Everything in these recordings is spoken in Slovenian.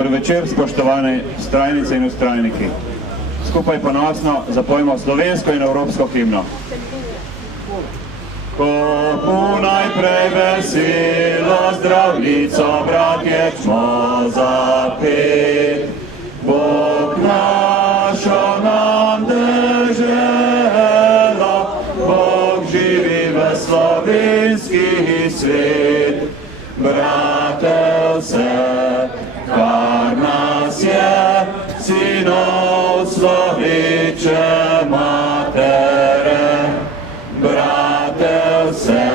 Dober večer, spoštovane vztrajnice in vztrajniki. Skupaj ponosno zapojmo slovensko in evropsko himno. Ko bo najprej veselo zdravljico, bratje, čmo zapet, Bog našo nam dežela, Bog živi v slovenski svet. Bratel se, kar nas je, sinov sloveče matere. Bratel se,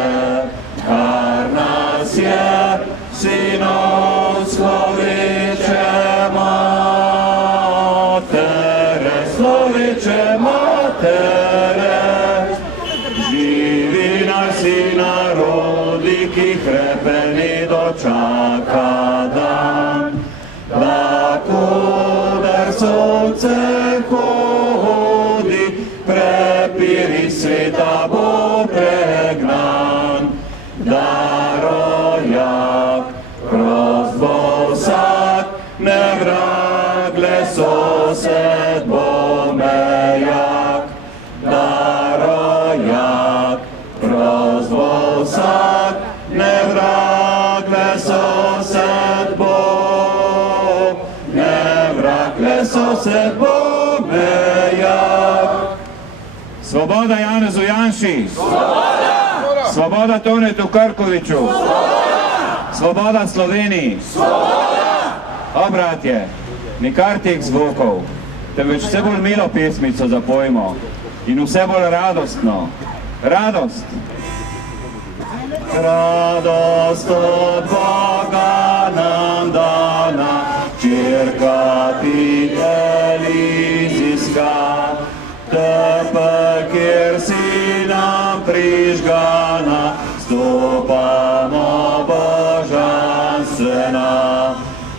kar nas je, sinov sloveče matere. Sloveče matere, živi naš sin narodi, ki hrepeni dočaka dan. Lakoder sonce hodi, prepiri sveta bo pregnan. Da rojak prost bo vsak, nevragle sosed bo mejak. Da rojak prost bo vsak, nevragle sosed bo, nevragle sosed bo mejak. Svoboda Janezu Janši! Svoboda! Svoboda Tonetu Krkoviču! Svoboda! Svoboda Sloveniji! Svoboda! O, bratje, nikar teh zvokov, temveč vse bolj milo pesmico zapojmo in vse bolj radostno. Radost! Radost od Boga nam dana, čirka ti elizijska, tepe, kjer si nam prižgana, stopamo božanstvena.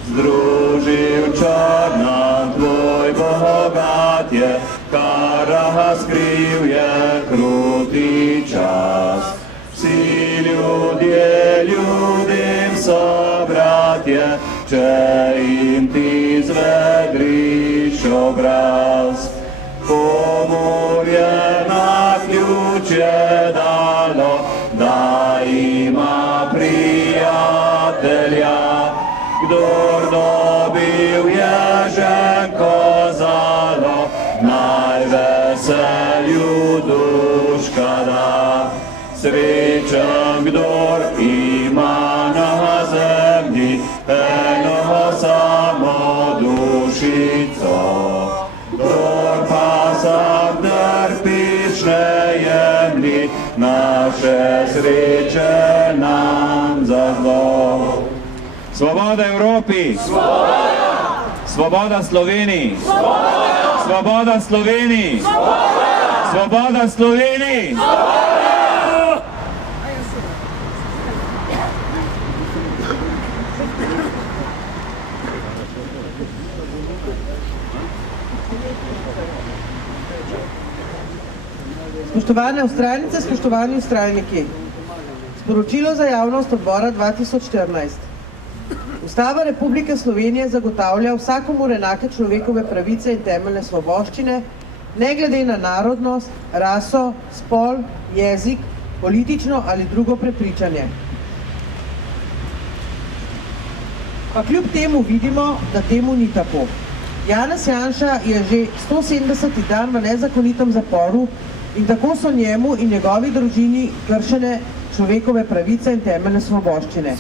Združil čar nam tvoj bogatje, kar razkril je kruti čas. Vsi ljudje ljudem so bratje, če jim ti zvedriš obraz. Komur je na ključje dalo, da ima prijatelja. Kdor dobil je ženko zalo, naj veselju duška da. Srečen, kdor ima na zemlji eno samo dušico. Kdor pa sam trpiš ne jemlji, naše sreče nam za zlo. Svoboda Evropi! Svoboda! Svoboda Sloveniji! Svoboda! Svoboda Sloveniji! Svoboda! Svoboda Sloveniji! Svoboda! Spoštovane vztrajnice, spoštovani vztrajniki, sporočilo za javnost odbora 2014. Ustava Republike Slovenije zagotavlja vsakomur enake človekove pravice in temeljne svoboščine, ne glede na narodnost, raso, spol, jezik, politično ali drugo prepričanje. Pa kljub temu vidimo, da temu ni tako. Janez Janša je že 170. dan v nezakonitem zaporu in tako so njemu in njegovi družini kršene človekove pravice in temeljne svoboščine.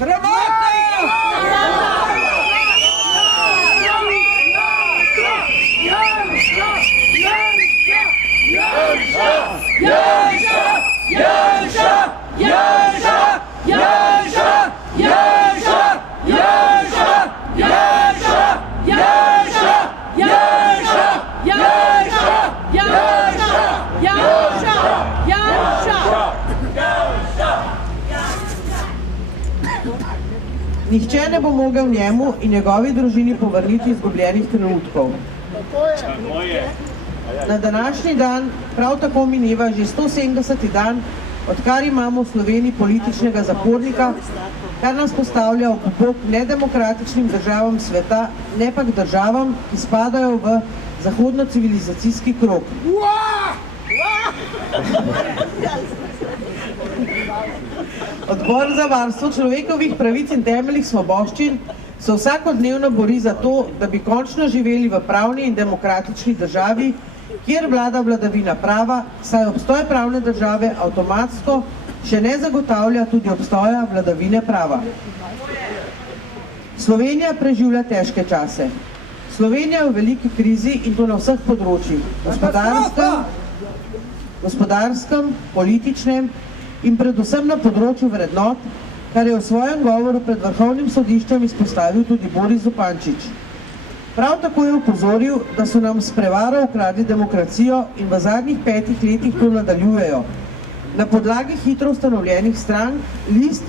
Nihče ne bo mogel njemu in njegovi družini povrniti izgubljenih trenutkov. Na današnji dan prav tako mineva že 170. dan, odkar imamo v Sloveniji političnega zapornika, kar nas postavlja ob bok nedemokratičnim državam sveta, ne pa k državam, ki spadajo v zahodno-civilizacijski krog. Odbor za varstvo človekovih pravic in temeljnih svoboščin se vsakodnevno bori za to, da bi končno živeli v pravni in demokratični državi, kjer vlada vladavina prava, saj obstoj pravne države avtomatsko še ne zagotavlja tudi obstoja vladavine prava. Slovenija preživlja težke čase. Slovenija je v veliki krizi in to na vseh področjih, gospodarskem, političnem in predvsem na področju vrednot, kar je v svojem govoru pred Vrhovnim sodiščem izpostavil tudi Boris Zupančič. Prav tako je opozoril, da so nam s prevaro ukradli demokracijo in v zadnjih 5 letih to nadaljujejo. Na podlagi hitro ustanovljenih strank, list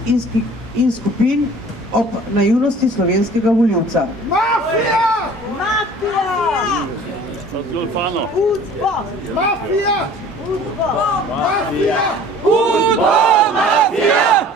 in skupin ob naivnosti slovenskega volivca. Mafija! Mafija! Udbo! Mafija! Udbo! Mafija! Udbo! Mafija!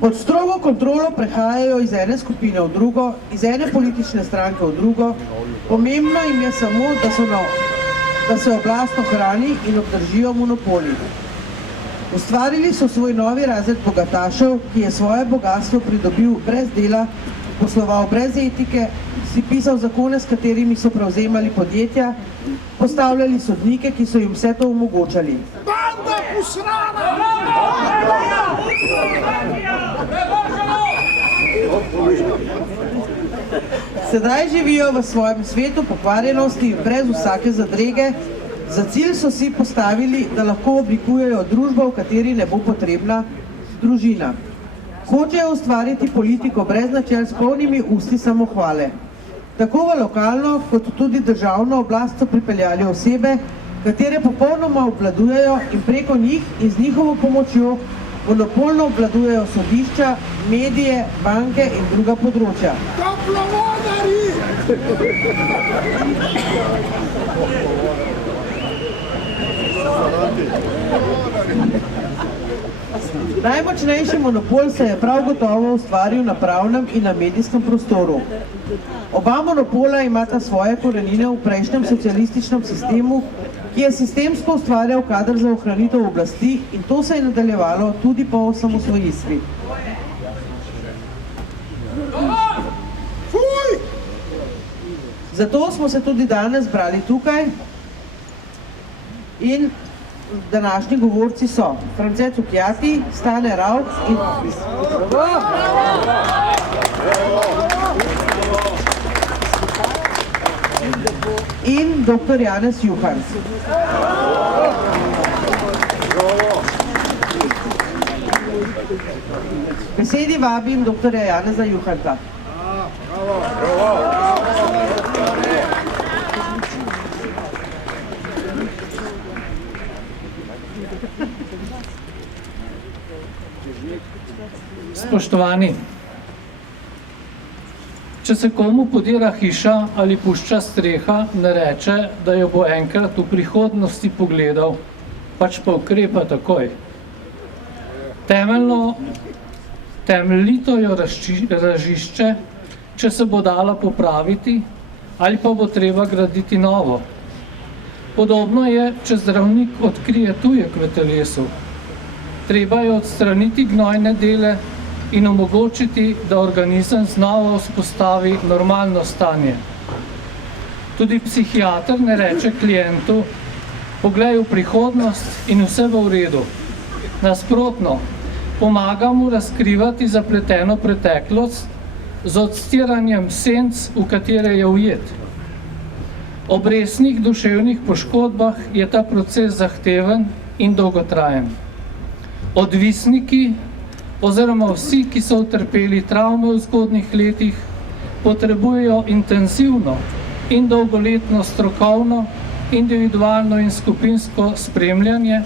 Pod strogo kontrolo prehajajo iz ene skupine v drugo, iz ene politične stranke v drugo. Pomembno jim je samo, da se oblast ohrani in obdržijo monopoli. Ustvarili so svoj novi razred bogatašev, ki je svoje bogatstvo pridobil brez dela, posloval brez etike, si pisal zakone, s katerimi so prevzemali podjetja, postavljali sodnike, ki so jim vse to omogočali. Banda posrana! Sedaj živijo v svojem svetu pokvarjenosti in brez vsake zadrege. Za cilj so si postavili, da lahko oblikujejo družbo, v kateri ne bo potrebna družina. Hočejo ustvariti politiko brez načel s polnimi usti samohvale. Tako v lokalno kot tudi državno oblast so pripeljali osebe, katere popolnoma obvladujejo in preko njih in z njihovo pomočjo monopolno obvladujejo sodišča, medije, banke in druga področja. Toplovodari! Najmočnejši monopol se je prav gotovo ustvaril na pravnem in na medijskem prostoru. Oba monopola imata svoje korenine v prejšnjem socialističnem sistemu, ki je sistemsko ustvarjal kader za ohranitev oblasti, in to se je nadaljevalo tudi po osamosvojitvi. Zato smo se tudi danes zbrali tukaj in današnji govorci so France Cukjati, Stane Ravc in dr. Janez Juhant. Besedi vabim dr. Janeza Juhanta. Spoštovani, če se komu podira hiša ali pušča streha, ne reče, da jo bo enkrat v prihodnosti pogledal, pač pa ukrepa takoj. Temeljito jo razišče, če se bo dala popraviti ali pa bo treba graditi novo. Podobno je, če zdravnik odkrije tujek v telesu. Treba je odstraniti gnojne dele in omogočiti, da organizem znova vzpostavi normalno stanje. Tudi psihiater ne reče klientu, poglej v prihodnost in vse bo v redu. Nasprotno, pomaga mu razkrivati zapleteno preteklost z odstiranjem senc, v katere je ujet. Ob resnih duševnih poškodbah je ta proces zahteven in dolgotrajen. Odvisniki oziroma vsi, ki so utrpeli travme v zgodnjih letih, potrebujejo intenzivno in dolgoletno strokovno, individualno in skupinsko spremljanje,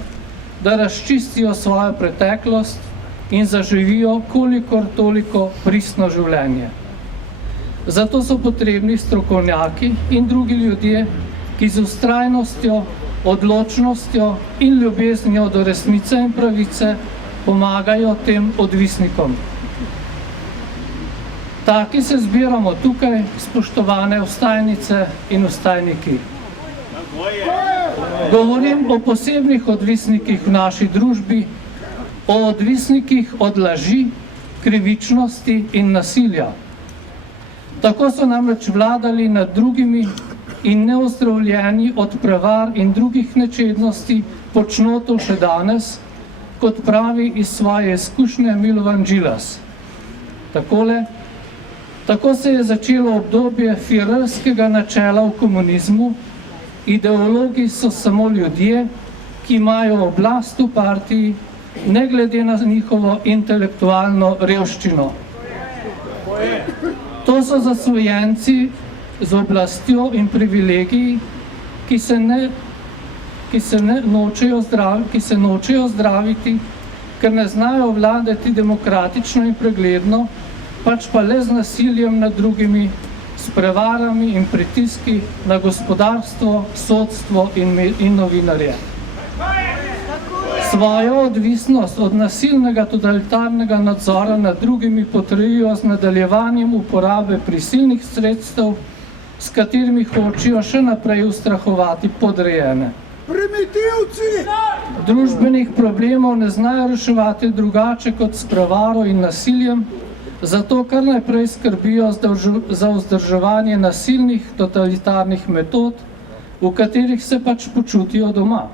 da razčistijo svojo preteklost in zaživijo kolikor toliko pristno življenje. Zato so potrebni strokovnjaki in drugi ljudje, ki z vztrajnostjo, odločnostjo in ljubeznijo do resnice in pravice pomagajo tem odvisnikom. Taki se zbiramo tukaj, spoštovane vstajnice in vstajniki. Govorim o posebnih odvisnikih v naši družbi, o odvisnikih od laži, krivičnosti in nasilja. Tako so namreč vladali nad drugimi in neozdravljeni od prevar in drugih nečednosti počno to še danes, kot pravi iz svoje izkušnje Milovan Džilas. Tako se je začelo obdobje firerskega načela v komunizmu. Ideologi so samo ljudje, ki imajo oblast v partiji, ne glede na njihovo intelektualno revščino. To so zasvojenci z oblastjo in privilegiji, ki se nočejo zdraviti, ker ne znajo vladati demokratično in pregledno, pač pa le z nasiljem nad drugimi, s prevarami in pritiski na gospodarstvo, sodstvo in novinarje. Svojo odvisnost od nasilnega totalitarnega nadzora nad drugimi potrjujejo z nadaljevanjem uporabe prisilnih sredstev, s katerimi hočejo še naprej ustrahovati podrejene. Primitivci! Družbenih problemov ne znajo reševati drugače kot s prevaro in nasiljem, zato kar najprej skrbijo za vzdrževanje nasilnih totalitarnih metod, v katerih se pač počutijo doma.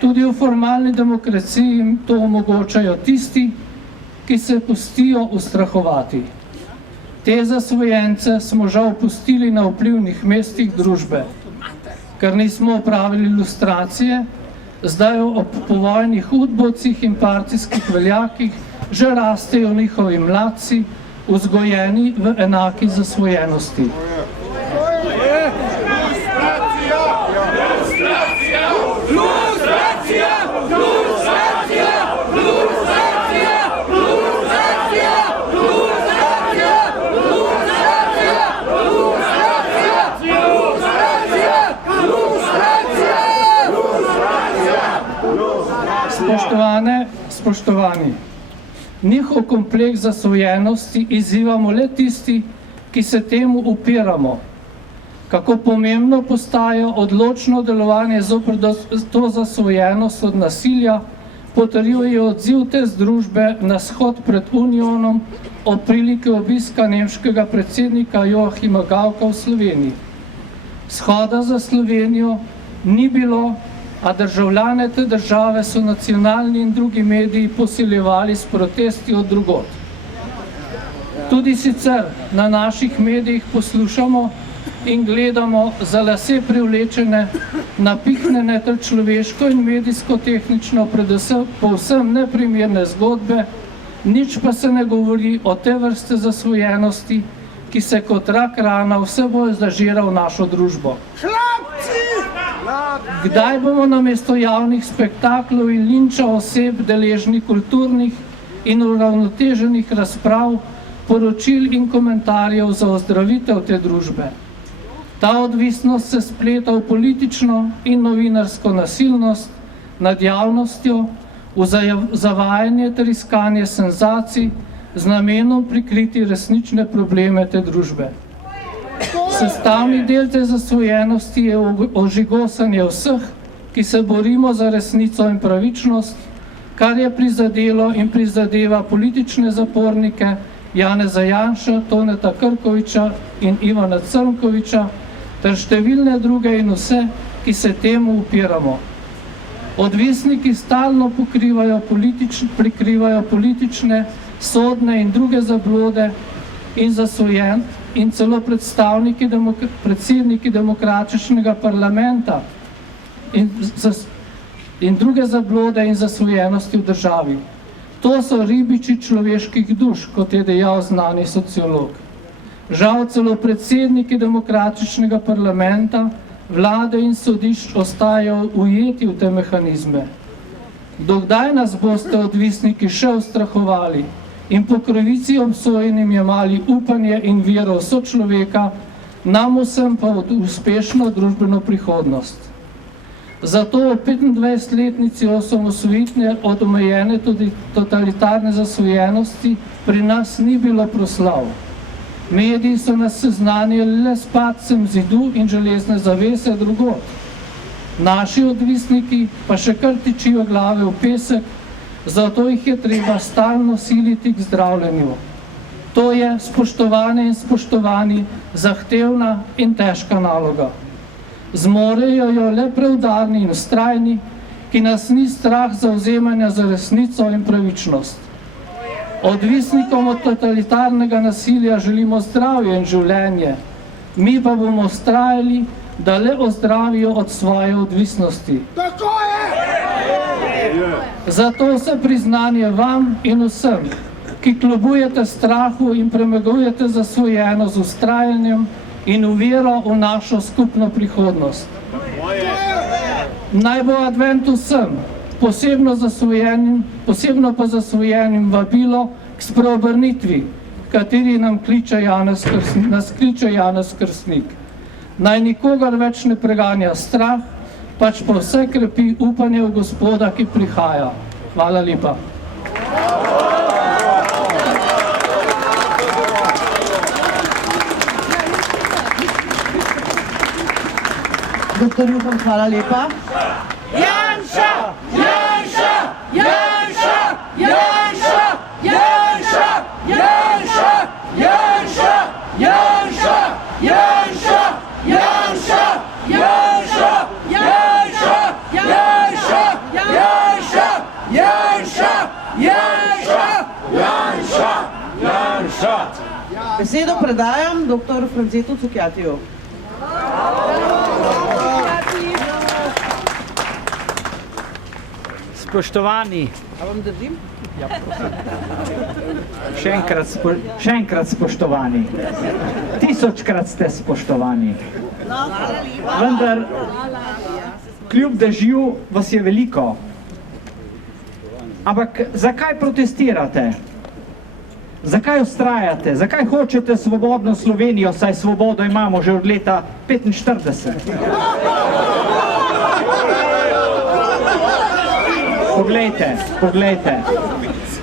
Tudi v formalni demokraciji jim to omogočajo tisti, ki se pustijo ustrahovati. Te zasvojence smo žal pustili na vplivnih mestih družbe. Ker nismo opravili lustracije, zdaj ob povojnih udbovcih in partijskih veljakih že rastejo njihovi mladci, vzgojeni v enaki zasvojenosti. Spoštovani, njihov kompleks zasvojenosti izzivamo le tisti, ki se temu upiramo. Kako pomembno postaja odločno delovanje zoper to zasvojenost od nasilja, potrjuje odziv te združbe na shod pred Unionom ob priliki obiska nemškega predsednika Joachima Gaucka v Sloveniji. Shoda za Slovenijo ni bilo, a državljane te države so nacionalni in drugi mediji posiljevali s protesti od drugod. Tudi sicer na naših medijih poslušamo in gledamo za lase privlečene, napihnjene ter človeško in medijsko-tehnično predvsem povsem neprimerne zgodbe, nič pa se ne govori o te vrste zasvojenosti, ki se kot rak rana vse bolj zažira v našo družbo. Kdaj bomo namesto javnih spektaklov in linča oseb deležni kulturnih in uravnoteženih razprav, poročil in komentarjev za ozdravitev te družbe? Ta odvisnost se spleta v politično in novinarsko nasilnost nad javnostjo, v zavajanje ter iskanje senzacij z namenom prikriti resnične probleme te družbe. Sestavni del te zasvojenosti je ožigosanje vseh, ki se borimo za resnico in pravičnost, kar je prizadelo in prizadeva politične zapornike Janeza Janše, Toneta Krkoviča in Ivana Crnkoviča ter številne druge in vse, ki se temu upiramo. Odvisniki stalno prikrivajo politične, sodne in druge zablode in celo predsedniki demokratičnega parlamenta in druge zablode in zasvojenosti v državi. To so ribiči človeških duš, kot je dejal znani sociolog. Žal celo predsedniki demokratičnega parlamenta, vlade in sodišč ostajajo ujeti v te mehanizme. Dokdaj nas boste odvisniki še ustrahovali in po krivici obsojenim jemali upanje in vero sočloveka, nam vsem pa uspešno družbeno prihodnost. Zato v 25-letnici osamosvojitve od omejene tudi totalitarne zasvojenosti pri nas ni bilo proslav. Mediji so nas seznanili le s padcem zidu in železne zavese drugod. Naši odvisniki pa še kar tičijo glave v pesek, zato jih je treba stalno siliti k zdravljenju. To je, spoštovane in spoštovani, zahtevna in težka naloga. Zmorejo jo le preudarni in vztrajni, ki nas ni strah zavzemanja za resnico in pravičnost. Odvisnikom od totalitarnega nasilja želimo zdravje in življenje, mi pa bomo vztrajali, da le ozdravijo od svoje odvisnosti. Tako je! Zato vse priznanje vam in vsem, ki kljubujete strahu in premagujete zasvojeno z vztrajanjem in uvero v našo skupno prihodnost. Naj bo advent vsem, posebno pa zasvojenim vabilo k spreobrnitvi, kateri nas kliče Janez Krstnik. Naj nikogar več ne preganja strah, pač pa vse krepi upanje v Gospoda, ki prihaja. Hvala lepa. Doktor Juhan, hvala lepa. Janša! Janša! Janša! Janša! Janša! Janša! Janša! Janša! Janša! Janša! Janša! Janša! Janša! Janša! Janša! Janša! Janša! Janša! Besedo predajam dr. Francetu Cukjatiju. Spoštovani, A vam držim? še enkrat spoštovani, 1000-krat ste spoštovani. Vendar, kljub dežju vas je veliko. Ampak zakaj protestirate? Zakaj vztrajate? Zakaj hočete svobodno Slovenijo, saj svobodo imamo že od leta 45? Poglejte.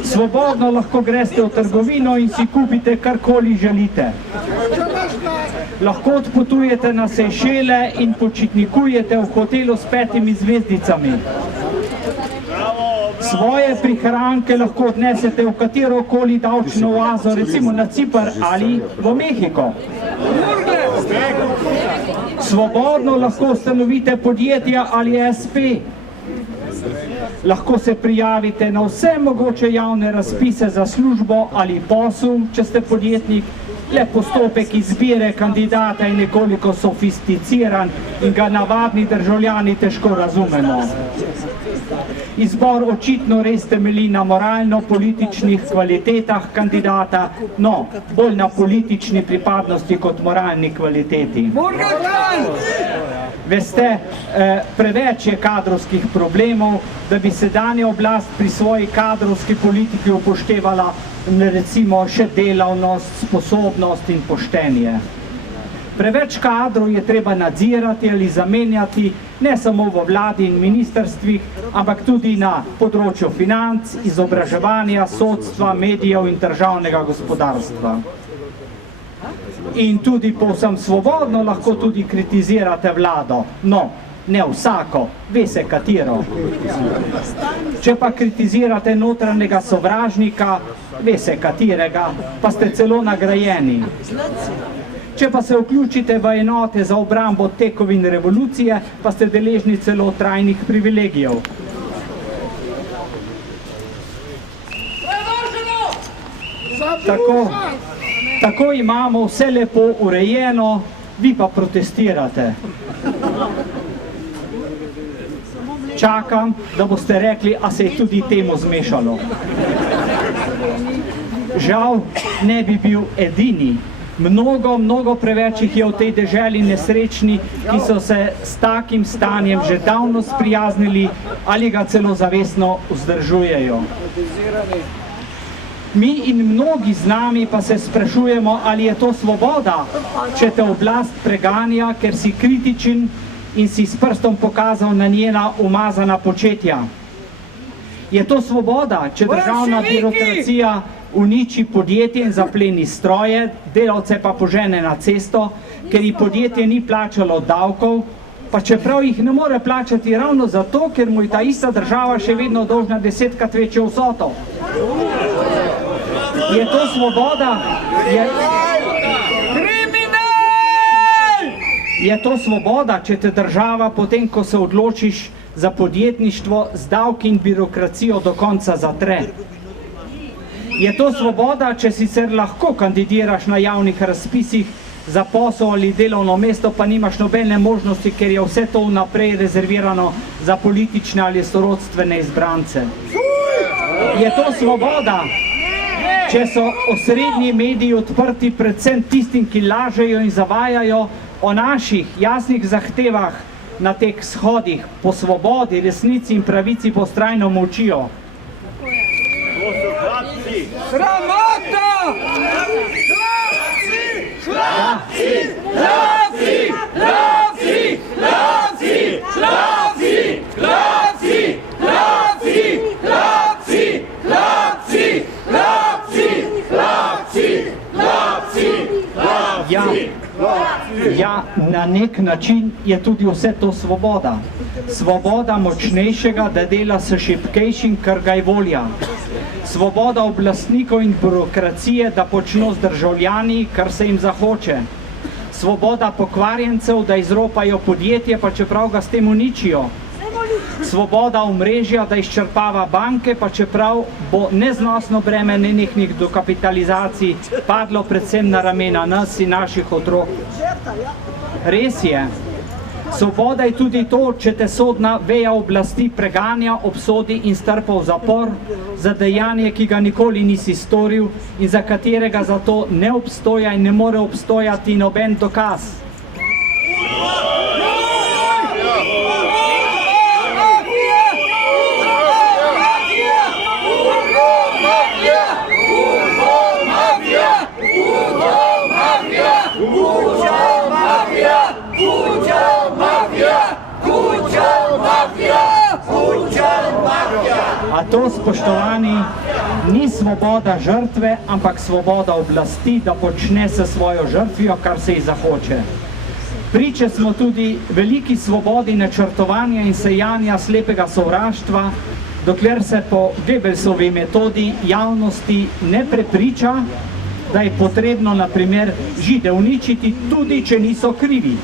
Svobodno lahko greste v trgovino in si kupite karkoli želite. Lahko odpotujete na Sejšele in počitnikujete v hotelu s 5 zvezdicami. Svoje prihranke lahko odnesete v katerokoli davčno oazo, recimo na Cipar ali v Mehiko. Svobodno lahko ustanovite podjetja ali SP. Lahko se prijavite na vse mogoče javne razpise za službo ali posel, če ste podjetnik. Le postopek izbire kandidata je nekoliko sofisticiran in ga navadni državljani težko razumemo. Izbor očitno res temelji na moralno-političnih kvalitetah kandidata, no, bolj na politični pripadnosti kot moralni kvaliteti. Veste, preveč je kadrovskih problemov, da bi sedanja oblast pri svoji kadrovski politiki upoštevala recimo še delavnost, sposobnost in poštenje. Preveč kadrov je treba nadzirati ali zamenjati, ne samo v vladi in ministrstvih, ampak tudi na področju financ, izobraževanja, sodstva, medijev in državnega gospodarstva. In tudi povsem svobodno lahko tudi kritizirate vlado. No, ne vsako, ve se katero. Če pa kritizirate notranjega sovražnika, ve se katerega, pa ste celo nagrajeni. Če pa se vključite v enote za obrambo tekovin revolucije, pa ste deležni celo trajnih privilegijev. Tako imamo vse lepo urejeno, vi pa protestirate. Čakam, da boste rekli, a se je tudi temu zmešalo. Žal ne bi bil edini. Mnogo preveč jih je v tej deželi nesrečni, ki so se s takim stanjem že davno sprijaznili ali ga celo zavestno vzdržujejo. Mi in mnogi z nami pa se sprašujemo, ali je to svoboda, če te oblast preganja, ker si kritičen in si s prstom pokazal na njena umazana početja. Je to svoboda, če državna birokracija uniči podjetje in zapleni stroje, delavce pa požene na cesto, ker ji podjetje ni plačalo davkov, pa čeprav jih ne more plačati ravno zato, ker mu je ta ista država še vedno dolžna 10-krat večjo vsoto. Je to svoboda? Je to svoboda, če te država potem, ko se odločiš za podjetništvo, z davki in birokracijo do konca zatre? Je to svoboda, če sicer lahko kandidiraš na javnih razpisih za posel ali delovno mesto, pa nimaš nobene možnosti, ker je vse to vnaprej rezervirano za politične ali sorodstvene izbrance? Je to svoboda, če so osrednji mediji odprti predvsem tistim, ki lažejo in zavajajo, o naših jasnih zahtevah na teh shodih po svobodi, resnici in pravici vztrajno molčijo? Sramota! Ja, na nek način je tudi vse to svoboda. Svoboda močnejšega, da dela s šibkejšim, kar ga je volja. Svoboda oblastnikov in birokracije, da počno z državljani, kar se jim zahoče. Svoboda pokvarjencev, da izropajo podjetje, pa čeprav ga s tem uničijo. Svoboda omrežja, da izčrpava banke, pa čeprav bo neznosno breme nenehnih dokapitalizacij padlo predvsem na ramena nas in naših otrok. Res je, svoboda je tudi to, če te sodna veja oblasti preganja, obsodi in strpa v zapor za dejanje, ki ga nikoli nisi storil in za katerega zato ne obstoja in ne more obstojati noben dokaz. A to, spoštovani, ni svoboda žrtve, ampak svoboda oblasti, da počne s svojo žrtvijo, kar se ji zahoče. Priče smo tudi veliki svobodi načrtovanja in sejanja slepega sovraštva, dokler se po Goebbelsovi metodi javnosti ne prepriča, da je potrebno, na primer, Žide uničiti, tudi če niso krivi.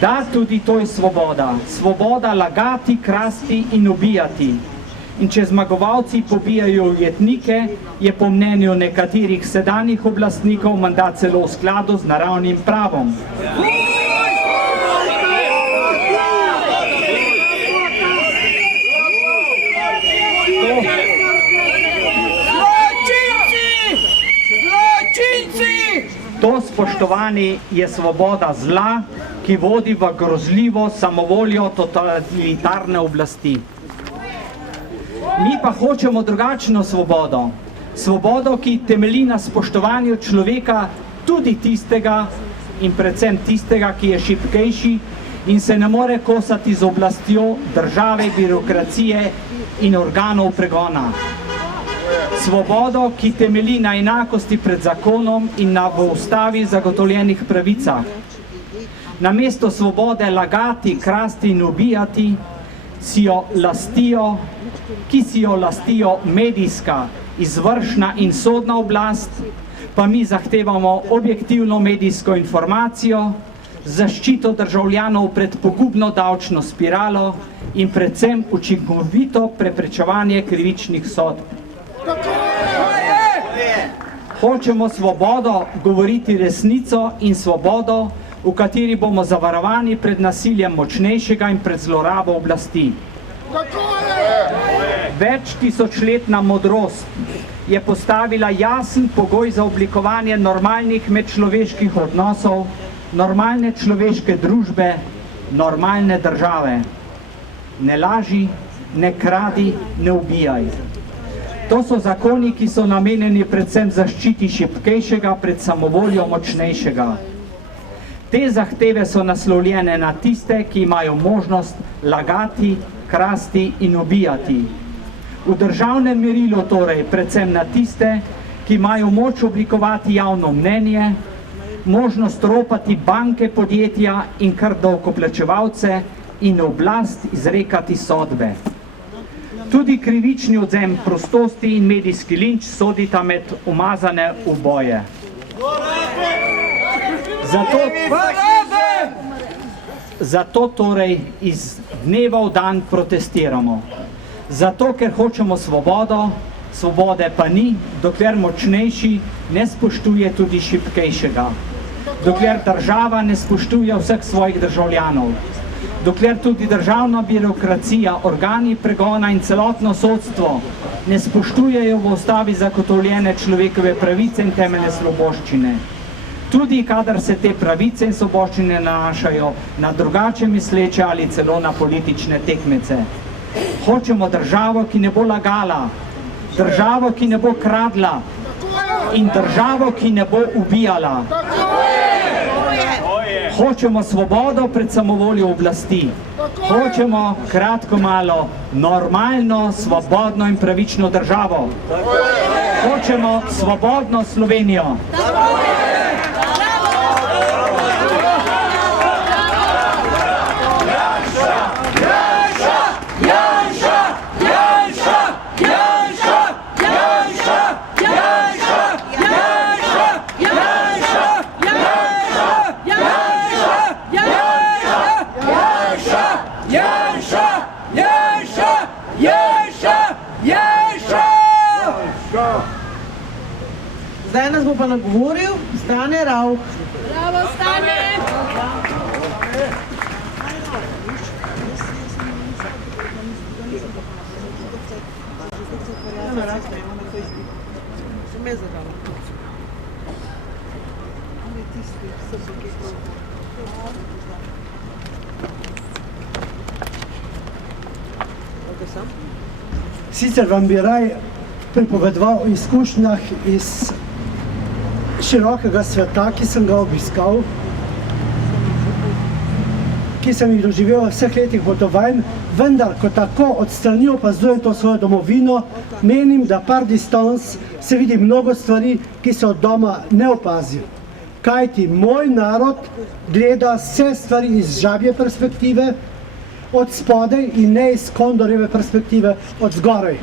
Da, tudi to je svoboda. Svoboda lagati, krasti in ubijati. In če zmagovalci pobijajo ujetnike, je po mnenju nekaterih sedanjih oblastnikov menda celo v skladu z naravnim pravom. To, spoštovani, je svoboda zla, ki vodi v grozljivo samovoljo totalitarne oblasti. Mi pa hočemo drugačno svobodo. Svobodo, ki temelji na spoštovanju človeka, tudi tistega in predvsem tistega, ki je šibkejši in se ne more kosati z oblastjo države, birokracije in organov pregona. Svobodo, ki temelji na enakosti pred zakonom in na v ustavi zagotovljenih pravicah. Namesto svobode lagati, krasti in ubijati, ki si jo lastijo medijska, izvršna in sodna oblast, pa mi zahtevamo objektivno medijsko informacijo, zaščito državljanov pred pogubno davčno spiralo in predvsem učinkovito preprečevanje krivičnih sodb. Hočemo svobodo govoriti resnico in svobodo, v kateri bomo zavarovani pred nasiljem močnejšega in pred zlorabo oblasti. Več tisočletna modrost je postavila jasen pogoj za oblikovanje normalnih medčloveških odnosov, normalne človeške družbe, normalne države. Ne laži, ne kradi, ne ubijaj. To so zakoni, ki so namenjeni predvsem zaščiti šibkejšega pred samovoljo močnejšega. Te zahteve so naslovljene na tiste, ki imajo možnost lagati, krasti in ubijati. V državnem merilu torej predvsem na tiste, ki imajo moč oblikovati javno mnenje, možnost ropati banke, podjetja in kar davkoplačevalce in oblast izrekati sodbe. Tudi krivični odvzem prostosti in medijski linč sodita med umazane uboje. Zato torej iz dneva v dan protestiramo. Zato, ker hočemo svobodo, svobode pa ni, dokler močnejši ne spoštuje tudi šibkejšega. Dokler država ne spoštuje vseh svojih državljanov. Dokler tudi državna birokracija, organi pregona in celotno sodstvo ne spoštujejo v ustavi zagotovljene človekove pravice in temeljne svoboščine. Tudi kadar se te pravice in svoboščine nanašajo na drugače misleče ali celo na politične tekmece. Hočemo državo, ki ne bo lagala, državo, ki ne bo kradla in državo, ki ne bo ubijala. Hočemo svobodo pred samovoljo oblasti. Hočemo, kratko malo, normalno, svobodno in pravično državo. Hočemo svobodno Slovenijo. Zdaj nas bo pa nagovoril Stane Rauh. Bravo, Stane! Sicer vam bi raj pripovedoval o izkušnjah iz širokega sveta, ki sem ga obiskal, ki sem jih doživel v vseh letih potovanj, vendar, ko tako od strani opazujem to svojo domovino, menim, da par distance se vidi mnogo stvari, ki se od doma ne opazi. Kajti moj narod gleda vse stvari iz žabje perspektive, od spodaj in ne iz Kondorjeve perspektive, od zgoraj,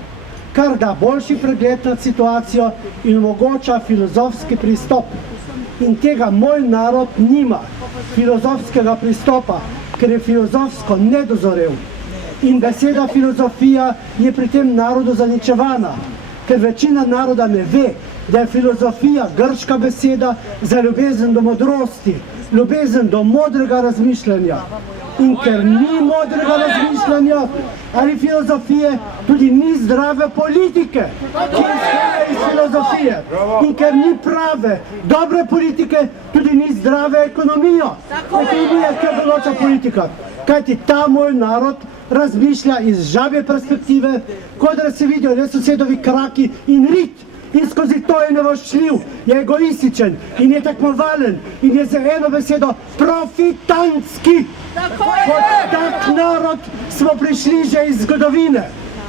kar da boljši pregled nad situacijo in omogoča filozofski pristop. In tega moj narod nima, filozofskega pristopa, ker je filozofsko nedozorel. In beseda filozofija je pri tem narodu zaničevana, ker večina naroda ne ve, da je filozofija grška beseda za ljubezen do modrosti, ljubezen do modrega razmišljanja. In ker ni modrega razmišljanja ali filozofije, tudi ni zdrave politike, ki izhaja iz filozofije. In ker ni prave, dobre politike, tudi ni zdrave ekonomije, ki določa politika. Kajti ta moj narod razmišlja iz žabje perspektive, kot da se vidijo le sosedovi kraki in rit. In skozi to je nevoščljiv, je egoističen in je tekmovalen in je za eno besedo profitantski. Kot tak narod smo prišli že iz zgodovine.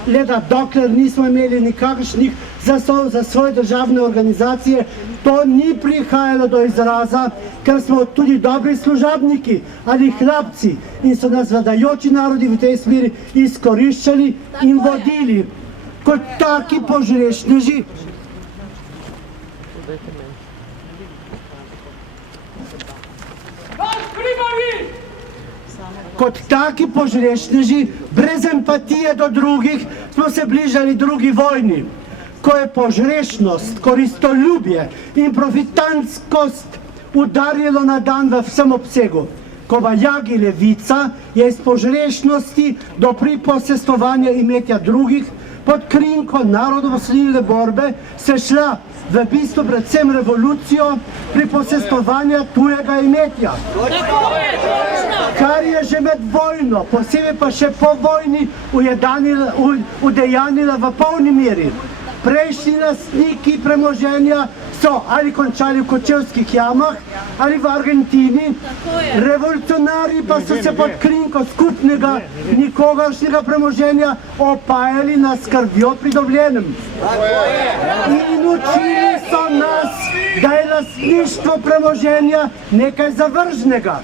Le da dokler nismo imeli nikakršnih zasov za svoje državne organizacije, to ni prihajalo do izraza, ker smo tudi dobri služabniki ali hlapci in so nas vladajoči narodi v tej smeri izkoriščali in vodili kot taki požrešneži. Kot taki požrešneži, brez empatije do drugih, smo se bližali drugi vojni, ko je požrešnost, koristoljubje in profitantskost udarilo na dan v vsem obsegu. Ko vajagi levica je iz požrešnosti do priposestovanja imetja drugih pod krinko narodnoosvobodilne borbe se šla v bistvu predvsem revolucijo pri posestovanju tujega imetja. Kar je že med vojno, posebej pa še po vojni, udejanila v polni meri. Prejšnji lastniki premoženja so ali končali v kočevskih jamah ali v Argentini, revolucionarji pa so se pod krinko skupnega nikogaršnjega premoženja opajali na skrbjo pridobljenem. In učili so nas, da je lastništvo premoženja nekaj zavrženega.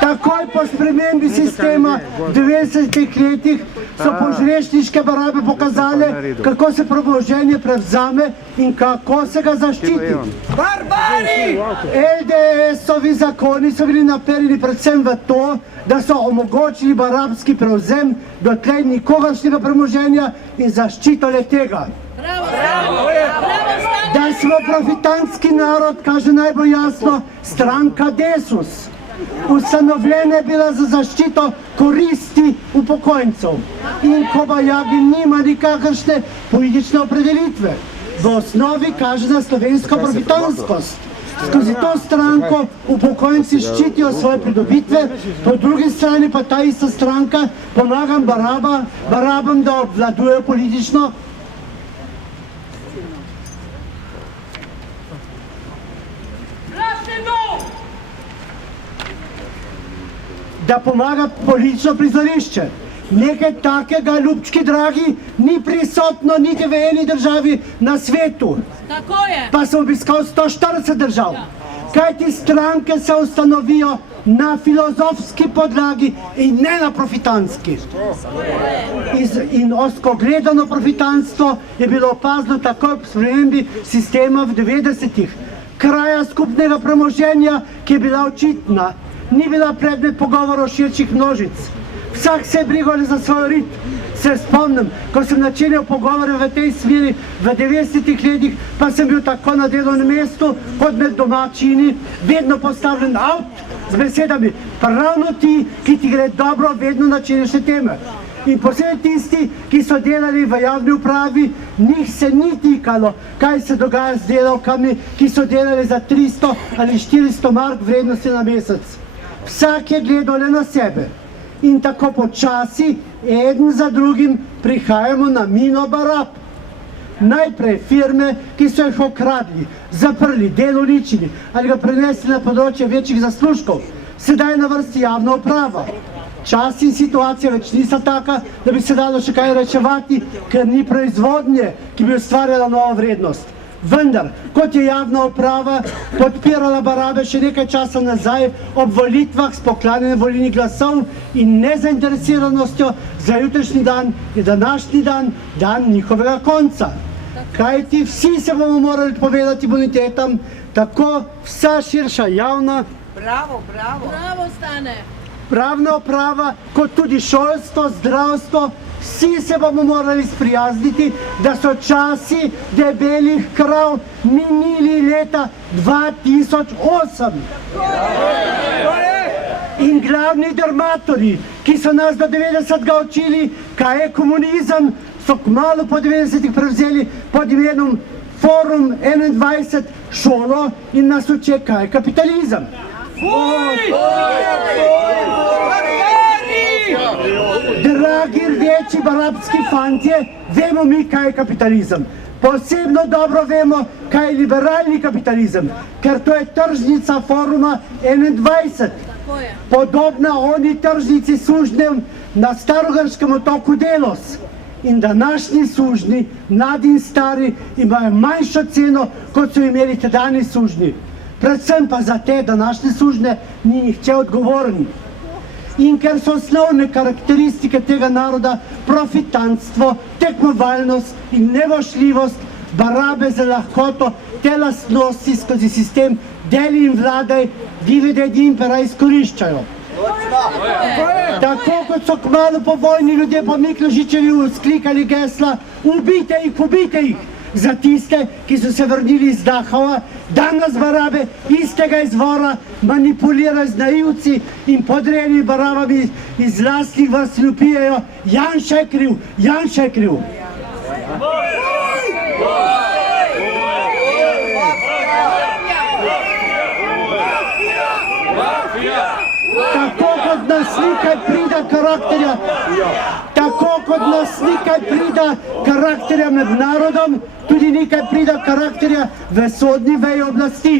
Takoj po spremembi sistema v 90-ih letih so požrešniške barabe pokazale, kako se premoženje prevzame in kako se ga zaščiti. Barbari! LDS-ovi zakoni so bili naperjeni predvsem v to, da so omogočili barabski prevzem dotlej nikogaršnjega premoženja in zaščito le-tega. Da smo profitantski narod, kaže najbolj jasno stranka Desus. Ustanovljena je bila za zaščito koristi upokojencev in Kobajagi nima nikakršne politične opredelitve. V osnovi kaže na slovensko profitantskost. Skozi to stranko upokojenci ščitijo svoje pridobitve, po drugi strani pa ta ista stranka pomaga barabam, da obvladujejo politično. Da pomaga politično prizorišče. Nekaj takega, ljubčki dragi, ni prisotno niti v eni državi na svetu. Tako je. Pa sem obiskal 140 držav. Kaj ti stranke se ustanovijo na filozofski podlagi in ne na profitantski. In ozkogledano profitantstvo je bilo opazno takoj po spremembi sistema v 90-ih. Kraja skupnega premoženja, ki je bila očitna, ni bila predmet pogovorov širših množic. Vsak se je brigal za svoj rit. Se spomnim, ko sem načenjal pogovore v tej smeri v 90-ih letih, pa sem bil tako na delovnem mestu, kot med domačini, vedno postavljen avt z besedami, pravno ti, ki ti gre dobro, vedno načenjaš teme. In posebej tisti, ki so delali v javni upravi, njih se ni tikalo, kaj se dogaja z delavkami, ki so delali za 300 ali 400 mark vrednosti na mesec. Vsak je gledal le na sebe. In tako počasi, eden za drugim, prihajamo na mino barab. Najprej firme, ki so jih okradli, zaprli, delo uničili ali ga prenesli na področje večjih zaslužkov. Sedaj je na vrsti javna uprava. Čas in situacija več nista taka, da bi se dalo še kaj rečevati, ker ni proizvodnje, ki bi ustvarjala novo vrednost. Vendar, kot je javna uprava podpirala barabe še nekaj časa nazaj ob volitvah s poklanjanjem volilnih glasov in nezainteresiranostjo za jutrišnji dan, je današnji dan, dan njihovega konca. Kajti vsi se bomo morali odpovedati bonitetam, tako vsa širša javna Bravo, Stane. pravna uprava, kot tudi šolstvo, zdravstvo, vsi se bomo morali sprijazniti, da so časi debelih krav minili leta 2008. In glavni drmatorji, ki so nas do 90-ga učili, kaj je komunizem, so kmalu po 90-ih prevzeli pod imenom Forum 21 šolo in nas uče, kaj je kapitalizem. Dragi rdeči barabski fantje, vemo mi, kaj je kapitalizem. Posebno dobro vemo, kaj je liberalni kapitalizem, ker to je tržnica Foruma 21. Podobna oni tržnici sužnjem na starogrškem otoku Delos. In današnji sužnji, mladi in stari, imajo manjšo ceno, kot so imeli tedajni sužnji. Predvsem pa za te današnje sužnje ni nihče odgovoren. In ker so osnovne karakteristike tega naroda profitantstvo, tekmovalnost in nevošljivost, barabe za lahkoto te lastnosti skozi sistem deli in vladaj divide impera izkoriščajo. Tako kot so kmalu po vojni ljudje po Miklošičevi vzklikali gesla ubite jih, pobite jih, za tiste, ki so se vrnili iz Dachau, danes barabe istega izvora manipulirajo z naivci in podrejeni barabami iz lastnih vrst in vpijejo Janša je kriv, Janša je kriv. Tako kot nas nekaj prida karakterja, tako kot nas nekaj prida karakterja med narodom, tudi nekaj prida karakterja v sodni veji oblasti.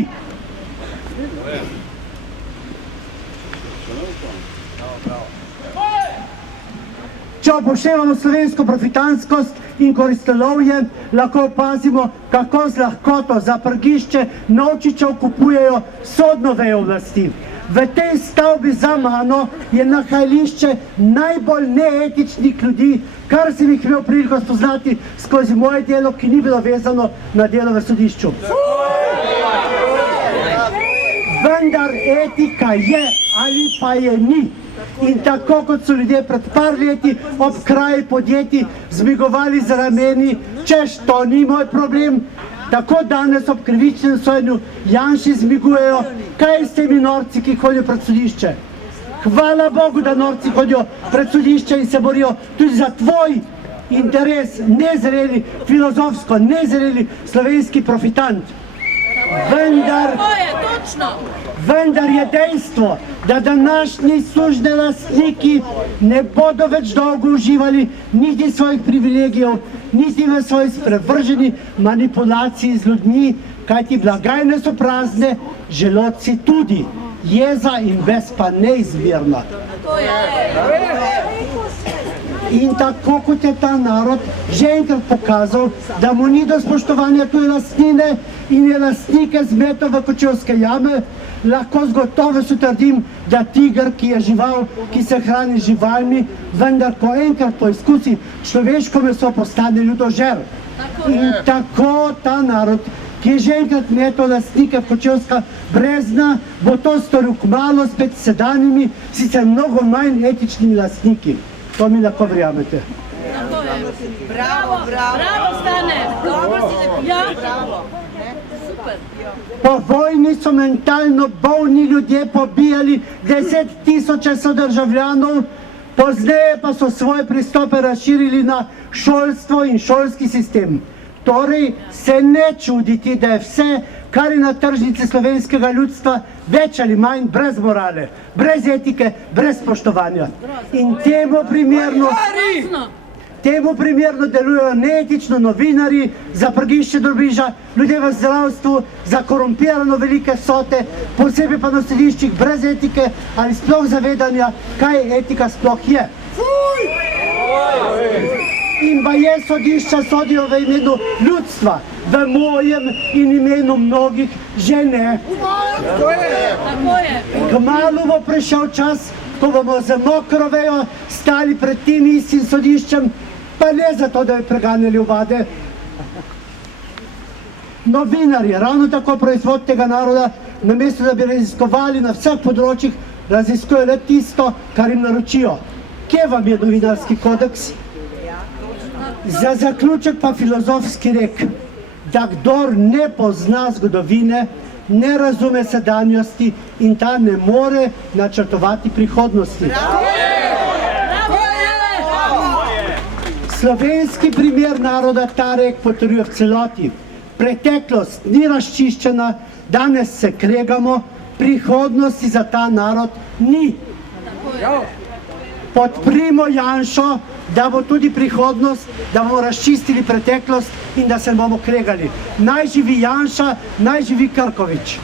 Če upoštevamo slovensko profitantskost in koristolovje, lahko opazimo, kako z lahkoto za prgišče Novčičev kupujejo sodno vejo oblasti. V tej stavbi za mano je nahajališče najbolj neetičnih ljudi, kar sem jih imel priliko spoznati skozi moje delo, ki ni bilo vezano na delo v sodišču. Vendar etika je ali pa je ni. In tako kot so ljudje pred par leti ob kraji podjetij zmigovali z rameni, češ to ni moj problem, tako danes ob krivičnem sojenju Janši zmigujejo, kaj s temi norci, ki hodijo pred sodišče. Hvala Bogu, da norci hodijo pred sodišče in se borijo tudi za tvoj interes, nezreli, filozofsko nezreli slovenski profitant. Vendar je dejstvo, da današnji sužne lastniki ne bodo več dolgo uživali niti svojih privilegijev, niti v svoji sprevrženi manipulaciji z ljudmi, kajti blagajne so prazne, želodci tudi, jeza in bes pa neizmerna. In tako kot je ta narod že enkrat pokazal, da mu ni do spoštovanja tuje lastnine in je lastnike zmetal v kočevske jame, lahko z gotovostjo trdim, da tiger, ki je žival, ki se hrani z živalmi, vendar ko enkrat poizkusi človeško meso, postane ljudožer. In tako ta narod, ki je že enkrat metal lastnike v kočevska brezna, bo to storil kmalu spet s sedanjimi, sicer mnogo manj etičnimi lastniki. To mi lahko verjamete. Bravo, Stane. Dobro si zapisal. Bravo. Super. Po vojni so mentalno bolni ljudje pobijali 10 000 sodržavljanov, pozneje pa so svoje pristope razširili na šolstvo in šolski sistem. Torej se ne čuditi, da je vse, kar je na tržnici slovenskega ljudstva, več ali manj brez morale, brez etike, brez spoštovanja. In temu primerno delujejo neetično novinarji za prgišče drobiža, ljudje v zdravstvu za korumpirano velike vsote, posebej pa na sodiščih brez etike ali sploh zavedanja, kaj etika sploh je. In baje sodišča sodijo v imenu ljudstva, v mojem in imenu mnogih že ne. Kmalu bo prišel čas, ko bomo z mokro vejo stali pred tem istim sodiščem, pa ne zato, da bi preganjali ovade. Novinarji, ravno tako proizvod tega naroda, namesto da bi raziskovali na vseh področjih, raziskujejo le tisto, kar jim naročijo. Kje vam je novinarski kodeks? Za zaključek pa filozofski rek, da kdor ne pozna zgodovine, ne razume sedanjosti in ta ne more načrtovati prihodnosti. Slovenski primer naroda ta rek potrjuje v celoti. Preteklost ni razčiščena, danes se kregamo, prihodnosti za ta narod ni. Podprimo Janšo, da bo tudi prihodnost, da bomo razčistili preteklost in da se ne bomo kregali. Naj živi Janša, naj živi Krkovič.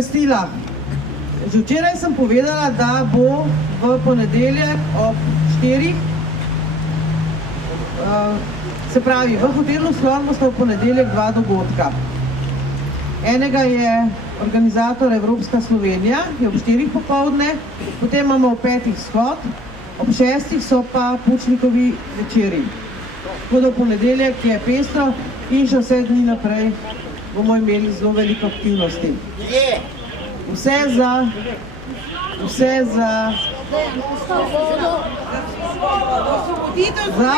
Obvestila. Že včeraj sem povedala, da bo v ponedeljek ob 4. Se pravi, v hotelu Slon bosta v ponedeljek 2 dogodka. Enega je organizator Evropska Slovenija, je ob 4 popoldne, potem imamo ob 5 shod, ob 6 so pa Pučnikovi večeri. Tako da v ponedeljek je pestro in še vse dni naprej bomo imeli zelo veliko aktivnosti. Vse za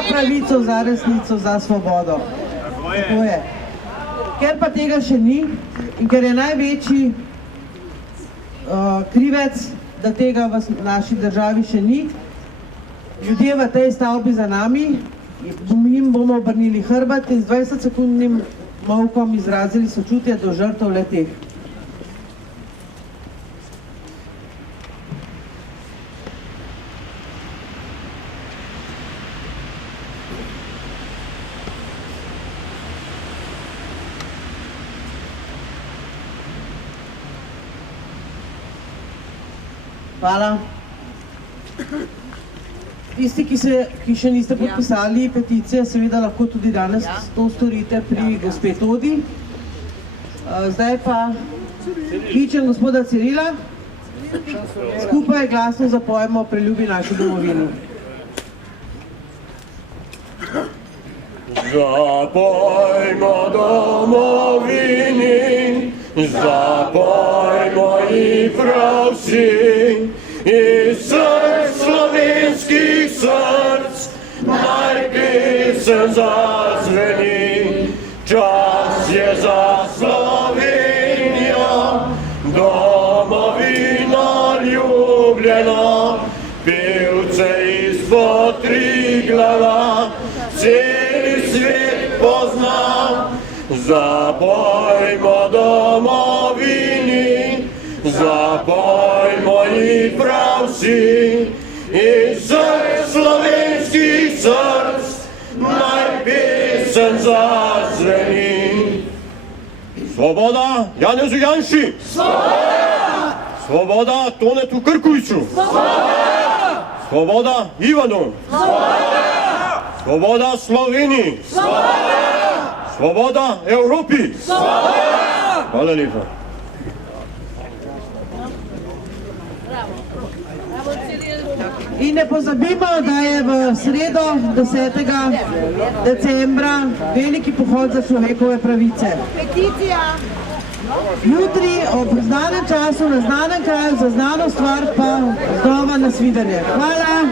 pravico, za resnico, za svobodo. Tako je. Ker pa tega še ni in ker je največji krivec, da tega v naši državi še ni, ljudje v tej stavbi za nami, jim bomo obrnili hrbet in z 20-sekundnim molkom izrazili sočutje do žrtev le-teh. Hvala. Tisti, ki še niste podpisali peticije, seveda lahko tudi danes to storite pri gospe Todi. Zdaj pa kličem gospoda Cirila. Skupaj glasno zapojemo Preljubi naši domovini. Zapojmo domovini, zapojmo ji prav vsi, iz src slovenskih src, naj pesem zazveni. Čas je za Slovenijo, domovino ljubljeno, pevce izpod Triglava, celi svet pozna. Zapojmo domovini, zapojmo ji prav vsi, iz src slovenskih src, naj pesem zazveni. Svoboda Janezu Janši! Svoboda! Svoboda Tonetu Krkoviču! Svoboda! Svoboda Ivanu! Svoboda! Svoboda Sloveniji! Svoboda! Svoboda Evropi! Svoboda! Hvala lepa. In ne pozabimo, da je v sredo 10. decembra veliki pohod za človekove pravice. Jutri ob znanem času, na znanem kraju, za znano stvar pa znova nasvidenje. Hvala!